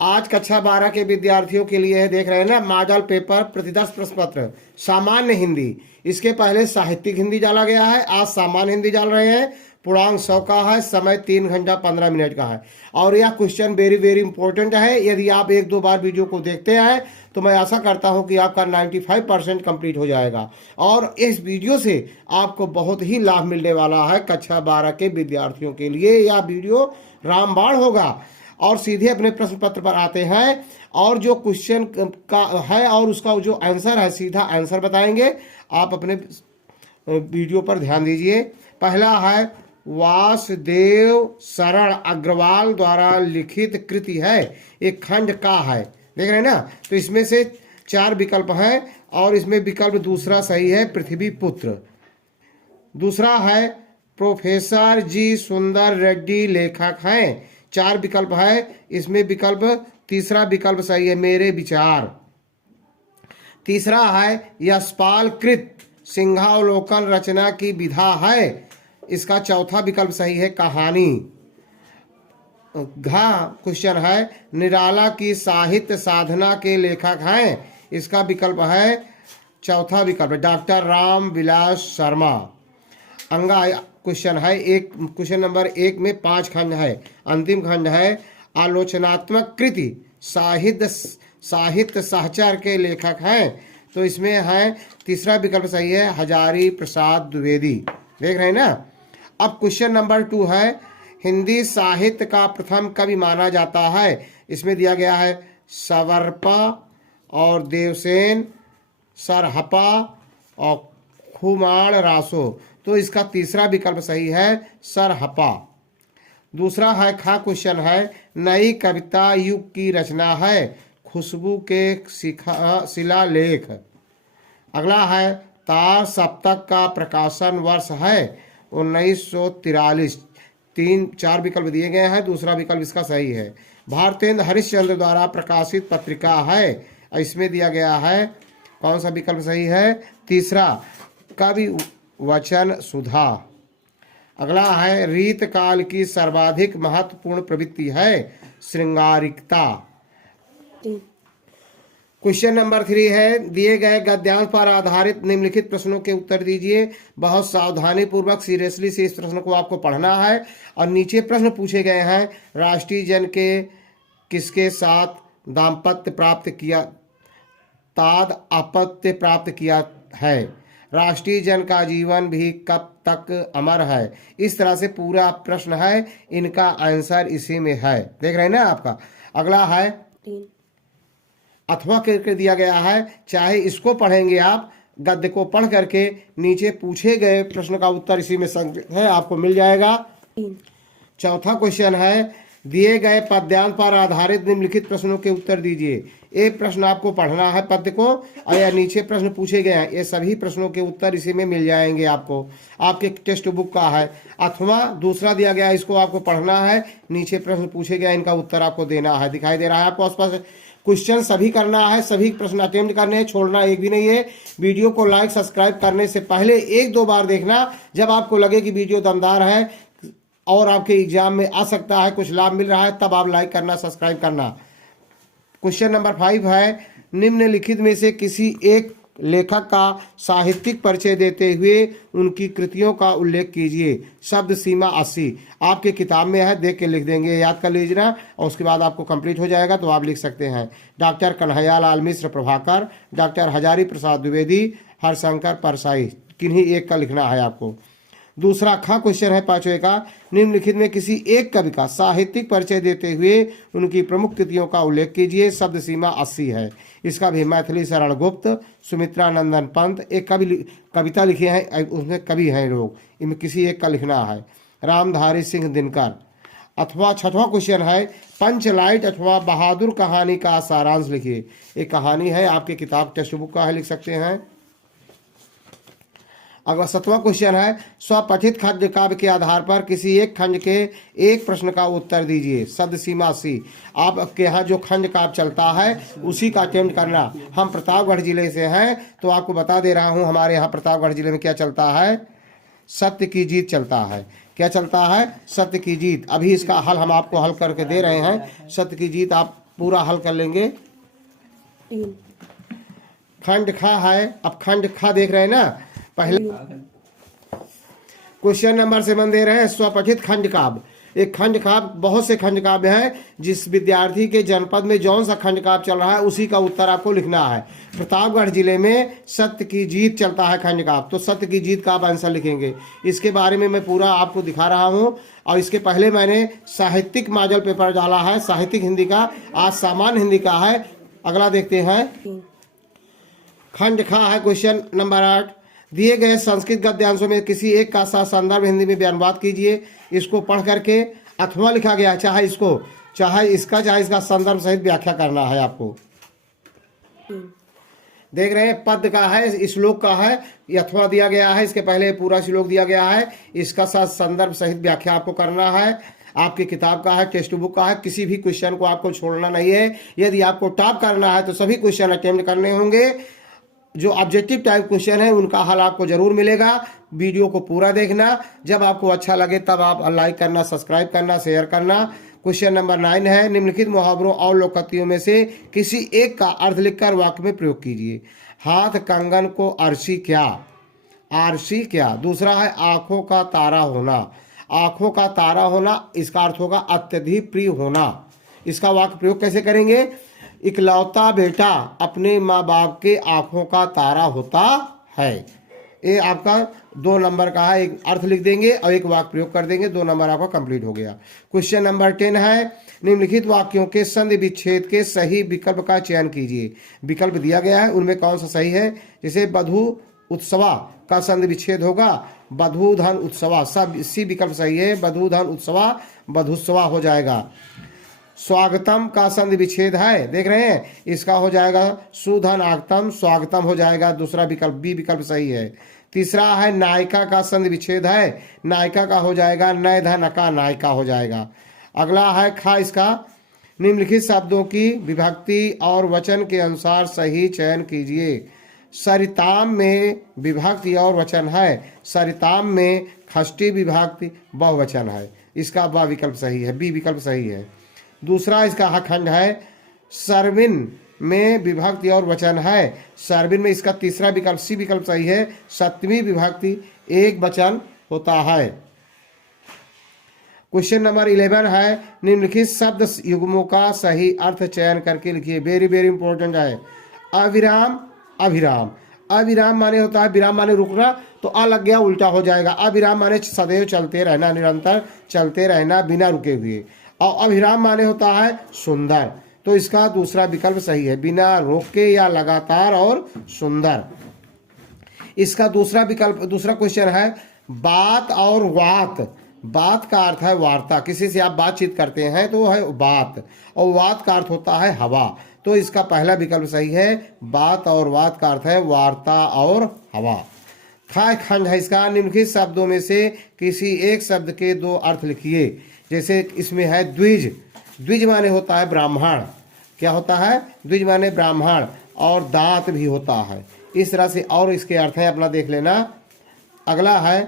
आज कक्षा 12 के विद्यार्थियों के लिए है, देख रहे हैं ना, मॉडल पेपर प्रतिदर्श प्रश्न पत्र सामान्य हिंदी। इसके पहले साहित्यिक हिंदी डाला गया है, आज सामान्य हिंदी डाल रहे हैं। पूर्णांक 100 का है, समय 3 घंटा 15 मिनट का है। और यह क्वेश्चन वेरी वेरी इंपॉर्टेंट है। यदि आप 1-2 बार वीडियो को देखते हैं तो मैं आशा करता हूं कि आपका 95% कंप्लीट हो जाएगा। और इस वीडियो से आपको बहुत ही लाभ मिलने वाला है। कक्षा 12 के विद्यार्थियों के लिए यह वीडियो रामबाण होगा। और सीधे अपने प्रश्न पत्र पर आते हैं और जो क्वेश्चन का है और उसका जो आंसर है, सीधा आंसर बताएंगे। आप अपने वीडियो पर ध्यान दीजिए। पहला है वासुदेव शरण अग्रवाल द्वारा लिखित कृति है, एक खंड का है, देख रहे हैं ना। तो इसमें से 4 विकल्प हैं और इसमें विकल्प दूसरा सही है, पृथ्वी पुत्र। दूसरा है प्रोफेसर जी सुंदर रेड्डी लेखक हैं, 4 विकल्प है, इसमें विकल्प तीसरा विकल्प सही है, मेरे विचार। तीसरा है यशपाल कृत सिंहावलोकन रचना की विधा है, इसका चौथा विकल्प सही है, कहानी। घ क्वेश्चन है निराला की साहित्य साधना के लेखक हैं, इसका विकल्प है चौथा विकल्प, डॉक्टर राम विलास शर्मा। अंगा क्वेश्चन है, एक क्वेश्चन नंबर 1 में 5 खंड है, अंतिम खंड है आलोचनात्मक कृति साहित्य सहचर के लेखक हैं, तो इसमें है तीसरा विकल्प सही है, हजारी प्रसाद द्विवेदी। देख रहे हैं ना। अब क्वेश्चन नंबर 2 है हिंदी साहित्य का प्रथम कवि माना जाता है, इसमें दिया गया है सवर्पा और देवसेन, सरहपा और खुमाण रासो, तो इसका तीसरा विकल्प सही है, सरहपा। दूसरा है खा क्वेश्चन है नई कविता युग की रचना है, खुशबू के शिलालेख। अगला है तार सप्तक का प्रकाशन वर्ष है 1943, 3-4 विकल्प दिए गए हैं, दूसरा विकल्प इसका सही है। भारतेंद्र हरिश्चंद्र द्वारा प्रकाशित पत्रिका है, इसमें दिया गया है कौन सा विकल्प सही है, तीसरा, कवि वचन सुधा। अगला है रीत काल की सर्वाधिक महत्वपूर्ण प्रवृत्ति है श्रृंगारिकता। क्वेश्चन नंबर 3 है दिए गए गद्यांश पर आधारित निम्नलिखित प्रश्नों के उत्तर दीजिए। बहुत सावधानी पूर्वक सीरियसली से इस प्रश्न को आपको पढ़ना है। और नीचे प्रश्न पूछे गए हैं, राष्ट्रीय जन के किसके साथ दाम्पत्य प्राप्त किया, ताद अपत्य प्राप्त किया है, राष्ट्रीय जन का जीवन भी कब तक अमर है। इस तरह से पूरा प्रश्न है, इनका आंसर इसी में है, देख रहे हैं ना आपका। अगला है अथवा करके दिया गया है, चाहे इसको पढ़ेंगे आप, गद्य को पढ़ करके नीचे पूछे गए प्रश्न का उत्तर इसी में संग्रहित है, आपको मिल जाएगा। चौथा क्वेश्चन है दिए गए पद्यांश पर आधारित निम्नलिखित प्रश्नों के उत्तर दीजिए। एक प्रश्न आपको पढ़ना है पद्य को, और या नीचे प्रश्न पूछे गए हैं, ये सभी प्रश्नों के उत्तर इसी में मिल जाएंगे आपको, आपके टेक्स्ट बुक का है। अथवा दूसरा दिया गया, इसको आपको पढ़ना है, नीचे प्रश्न पूछे गए, इनका उत्तर आपको देना है। दिखाई दे रहा है आपको आसपास, क्वेश्चन सभी करना है, सभी प्रश्न अटेम्प्ट करने हैं, छोड़ना एक भी नहीं है। वीडियो को लाइक सब्सक्राइब करने से पहले 1-2 बार देखना, जब आपको लगे कि वीडियो दमदार है और आपके एग्जाम में आ सकता है, कुछ लाभ मिल रहा है, तब आप लाइक करना, सब्सक्राइब करना। क्वेश्चन नंबर 5 है निम्नलिखित में से किसी एक लेखक का साहित्यिक परिचय देते हुए उनकी कृतियों का उल्लेख कीजिए। शब्द सीमा 80 आपके किताब में है, देख के लिख देंगे, याद कर लीजिएगा, और उसके बाद आपको कंप्लीट हो जाएगा तो आप लिख सकते हैं। डॉक्टर कन्हैयालाल मिश्र प्रभाकर, डॉक्टर हजारी प्रसाद द्विवेदी, हरशंकर परसाई, किन्हीं एक का लिखना है आपको। दूसरा खा क्वेश्चन है 5वें का, निम्नलिखित में किसी एक कवि का साहित्यिक परिचय देते हुए उनकी प्रमुख कृतियों का उल्लेख कीजिए। शब्द सीमा 80 है, इसका भी मैथिली शरण गुप्त, सुमित्रा नंदन पंत, एक कविता लिखी है, उसमें कवि हैं लोग, इनमें किसी एक का लिखना है। रामधारी सिंह दिनकर। अथवा 6वां क्वेश्चन है पंचलाइट अथवा बहादुर कहानी का सारांश लिखिए। एक कहानी है, आपके किताब टेक्स्ट बुक का है, लिख सकते हैं। अगला 7वां क्वेश्चन है स्वपठित खंड काव्य के आधार पर किसी एक खंड के एक प्रश्न का उत्तर दीजिए। शब्द सीमा 80 आपके यहाँ जो खंड काव्य चलता है उसी का अटेम्प्ट करना। हम प्रतापगढ़ जिले से हैं तो आपको बता दे रहा हूँ, हमारे यहाँ प्रतापगढ़ जिले में क्या चलता है, सत्य की जीत चलता है। क्या चलता है, सत्य की जीत। अभी इसका हल हम आपको हल करके दे रहे हैं। सत्य की जीत आप पूरा हल कर लेंगे। 3 खंड खा है, अब खंड खा देख रहे हैं ना। पहले क्वेश्चन नंबर 7 दे रहे हैं, स्वपठित खंड काव्य। एक खंड काव्य, बहुत से खंड काव्य हैं, जिस विद्यार्थी के जनपद में जौन सा खंड काव्य चल रहा है उसी का उत्तर आपको लिखना है। प्रतापगढ़ जिले में सत्य की जीत चलता है खंड काव्य, तो सत्य की जीत का आप आंसर लिखेंगे। इसके बारे में मैं पूरा आपको दिखा रहा हूं। और इसके पहले मैंने साहित्यिक मॉडल पेपर डाला है, साहित्यिक हिंदी का, आज सामान्य हिंदी का है। अगला देखते हैं, खंड खा है क्वेश्चन नंबर 8। दिए गए संस्कृत गद्यांशों में किसी एक का संदर्भ हिंदी में बयानबाद कीजिए। इसको पढ़ करके अथवा लिखा गया है, चाहे इसको चाहे इसका संदर्भ सहित व्याख्या करना है आपको। देख रहे हैं, पद का है, श्लोक का है, अथवा दिया गया है, इसके पहले पूरा श्लोक दिया गया है, इसका साथ संदर्भ सहित व्याख्या आपको करना है। आपकी किताब का है, टेक्स्ट बुक का है, किसी भी क्वेश्चन को आपको छोड़ना नहीं है। यदि आपको टॉप करना है तो सभी क्वेश्चन अटेम्प्ट करने होंगे। जो ऑब्जेक्टिव टाइप क्वेश्चन है उनका हल आपको जरूर मिलेगा। वीडियो को पूरा देखना, जब आपको अच्छा लगे तब आप लाइक करना, सब्सक्राइब करना, शेयर करना। क्वेश्चन नंबर 9 है, निम्नलिखित मुहावरों और लोकोक्तियों में से किसी एक का अर्थ लिखकर वाक्य में प्रयोग कीजिए। हाथ कंगन को आरसी क्या, आरसी क्या। दूसरा है, आंखों का तारा होना, आंखों का तारा होना, इसका अर्थ होगा अत्यधिक प्रिय होना। इसका वाक्य प्रयोग कैसे करेंगे, इकलौता बेटा अपने माँ बाप के आंखों का तारा होता है। ये आपका 2 नंबर का है, एक अर्थ लिख देंगे और एक वाक्य प्रयोग कर देंगे, 2 नंबर आपका कंप्लीट हो गया। क्वेश्चन नंबर 10 है, निम्नलिखित वाक्यों के संधि विच्छेद के सही विकल्प का चयन कीजिए। विकल्प दिया गया है, उनमें कौन सा सही है। जैसे बधू उत्सवा का संधि विच्छेद होगा बधू धन उत्सवा, सब सी विकल्प सही है, बधू धन उत्सवा बधुस्वा हो जाएगा। स्वागतम का संधि विच्छेद है, देख रहे हैं, इसका हो जाएगा सुधन आगतम, स्वागतम हो जाएगा, दूसरा विकल्प बी विकल्प सही है। तीसरा है, नायिका का संधि विच्छेद है, नायिका का हो जाएगा नय धन का, नायिका हो जाएगा। अगला है खा, इसका निम्नलिखित शब्दों की विभक्ति और वचन के अनुसार सही चयन कीजिए। सरिताम में विभक्ति और वचन है, सरिताम में षष्ठी विभक्ति बहुवचन है, इसका ब विकल्प सही है, बी विकल्प सही है। दूसरा इसका खंड है, सर्विन में विभक्ति और वचन है, सर्विन में इसका तीसरा विकल्प सी विकल्प सही है, सप्तमी विभक्ति एक वचन होता है। क्वेश्चन नंबर 11 है, निम्नलिखित शब्द युग्मों का सही अर्थ चयन करके लिखिए। वेरी वेरी इंपॉर्टेंट है। अविराम, अभिराम, अविराम माने होता है, विराम माने रुकना, तो अ लग गया उल्टा हो जाएगा। अविराम माने सदैव चलते रहना, निरंतर चलते रहना बिना रुके हुए, और अभिराम माने होता है सुंदर, तो इसका दूसरा विकल्प सही है, बिना रोके या लगातार और सुंदर। इसका दूसरा विकल्प, दूसरा क्वेश्चन है, बात और वात, बात का अर्थ है वार्ता, किसी से आप बातचीत करते हैं तो है बात, और वात का अर्थ होता है हवा, तो इसका पहला विकल्प सही है, बात और वात का अर्थ है वार्ता और हवा। खा खंड है इसका, निम्नलिखित शब्दों में से किसी एक शब्द के 2 अर्थ लिखिए। जैसे इसमें है द्विज, द्विज माने होता है ब्राह्मण, क्या होता है, द्विज माने ब्राह्मण, और दांत भी होता है, इस तरह से और इसके अर्थ है, अपना देख लेना। अगला है,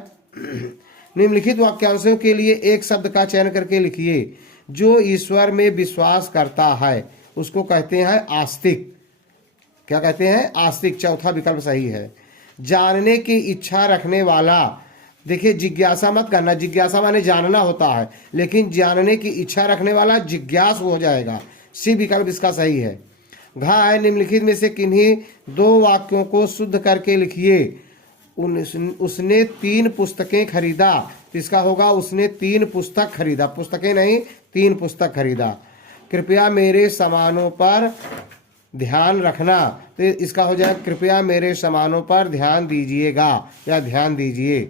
निम्नलिखित वाक्यांशों के लिए एक शब्द का चयन करके लिखिए। जो ईश्वर में विश्वास करता है उसको कहते हैं आस्तिक, क्या कहते हैं, आस्तिक, चौथा विकल्प सही है। जानने की इच्छा रखने वाला, देखिए जिज्ञासा मत करना, जिज्ञासा माने जानना होता है, लेकिन जानने की इच्छा रखने वाला जिज्ञासु हो जाएगा, सी विकल्प इसका सही है। घा है, निम्नलिखित में से किन्हीं 2 वाक्यों को शुद्ध करके लिखिए। उसने 3 पुस्तकें खरीदा, इसका होगा उसने 3 पुस्तक खरीदा, पुस्तकें नहीं 3 पुस्तक खरीदा। कृपया मेरे सामानों पर ध्यान रखना, तो इसका हो जाए कृपया मेरे सामानों पर ध्यान दीजिएगा या ध्यान दीजिए।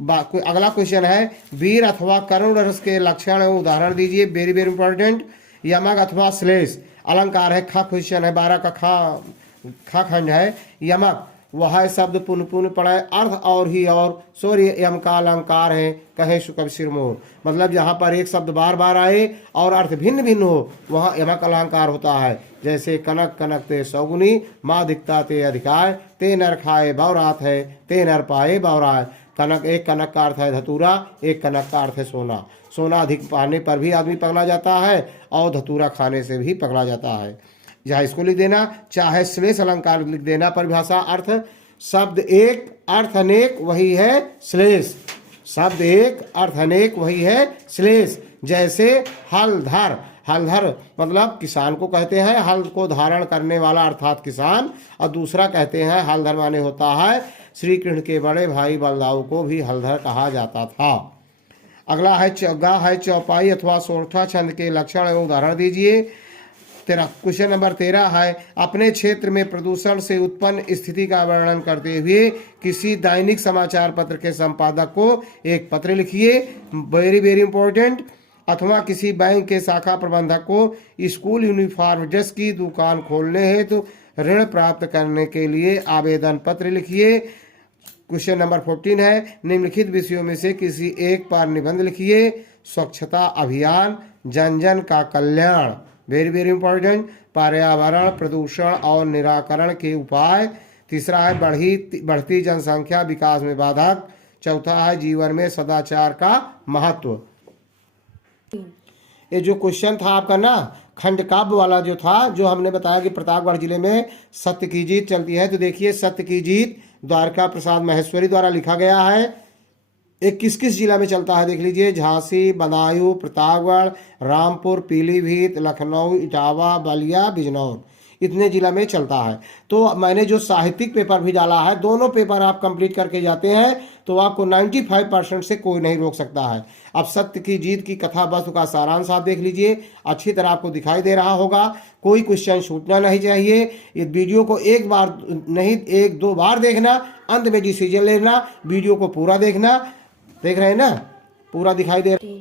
अगला क्वेश्चन है, वीर अथवा करुण रस के लक्षण उदाहरण दीजिए। Very very important. यमक अथवा श्लेष अलंकार है, खा क्वेश्चन है, 12 का खा खंड है। यमक वह शब्द पुनः पुनः पढ़े, अर्थ और ही और, सूर्य यम का अलंकार है, कहे सुकब सिरमोर, मतलब जहाँ पर एक शब्द बार बार आए और अर्थ भिन्न भिन्न हो वहाँ यमक अलंकार होता है। जैसे कनक कनक ते सौगुनी, माँ दिखता ते अधिकार, ते नर खाए बौरात है, ते नर पाए बौरात। कनक, एक कनक का अर्थ है धतूरा, एक कनक का अर्थ है सोना। सोना अधिक पाने पर भी आदमी पगला जाता है और धतूरा खाने से भी पगला जाता है। चाहे इसको लिख देना, चाहे श्लेष अलंकार लिख देना। परिभाषा अर्थ, शब्द एक अर्थ अनेक वही है श्लेष। शब्द एक अर्थ अनेक वही है श्लेष। जैसे हलधर, हलधर मतलब किसान को कहते हैं, हल को धारण करने वाला अर्थात किसान, और दूसरा कहते हैं हलधर माने होता है श्री कृष्ण के बड़े भाई बलदाऊ को भी हलधर कहा जाता था। अगला है चौगा है चौपाई अथवा सोरठा छंद के लक्षण एवं उदाहरण दीजिए। क्वेश्चन नंबर 13 है, अपने क्षेत्र में प्रदूषण से उत्पन्न स्थिति का वर्णन करते हुए किसी दैनिक समाचार पत्र के संपादक को एक पत्र लिखिए। Very very important. अथवा किसी बैंक के शाखा प्रबंधक को स्कूल यूनिफॉर्म ड्रेस की दुकान खोलने हेतु ऋण प्राप्त करने के लिए आवेदन पत्र लिखिए। क्वेश्चन नंबर 14 है, निम्नलिखित विषयों में से किसी एक पर निबंध लिखिए। स्वच्छता अभियान, जन जन का कल्याण, वेरी वेरी इंपॉर्टेंट, पर्यावरण प्रदूषण और निराकरण के उपाय। तीसरा है बढ़ती जनसंख्या विकास में बाधक। चौथा है जीवन में सदाचार का महत्व। ये जो क्वेश्चन था आपका ना खंड काव्य वाला जो था, जो हमने बताया कि प्रतापगढ़ जिले में सत्य की जीत चलती है, तो देखिए सत्य की जीत द्वारका प्रसाद महेश्वरी द्वारा लिखा गया है। एक किस किस जिला में चलता है देख लीजिए। झांसी, बदायूं, प्रतापगढ़, रामपुर, पीलीभीत, लखनऊ, इटावा, बलिया, बिजनौर, इतने जिला में चलता है। तो मैंने जो साहित्यिक पेपर भी डाला है, दोनों पेपर आप कंप्लीट करके जाते हैं तो आपको 95% से कोई नहीं रोक सकता है। अब सत्य की जीत की कथा वस्तु का सारांश आप देख लीजिए, अच्छी तरह आपको दिखाई दे रहा होगा। कोई क्वेश्चन छूटना नहीं चाहिए। इस वीडियो को एक बार नहीं 1-2 बार देखना, अंत में डिसीजन लेना। वीडियो को पूरा देखना। देख रहे हैं ना, पूरा दिखाई दे रहा है,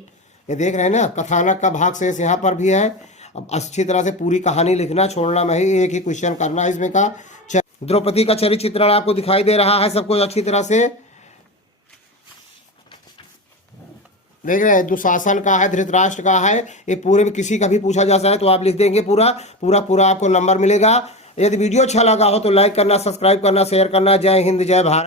ये देख रहे हैं ना। कथानक का भाग शेष यहाँ पर भी है। अब अच्छी तरह से पूरी कहानी लिखना, छोड़ना नहीं, एक ही क्वेश्चन करना है इसमें का। द्रौपदी का चरित्र चित्रण आपको दिखाई दे रहा है सबको अच्छी तरह से देख रहे हैं। दुशासन का है, धृतराष्ट्र का है, ये पूरे में किसी का भी पूछा जा सकता है तो आप लिख देंगे पूरा पूरा पूरा आपको नंबर मिलेगा। यदि वीडियो अच्छा लगा हो तो लाइक करना, सब्सक्राइब करना, शेयर करना। जय हिंद, जय भारत।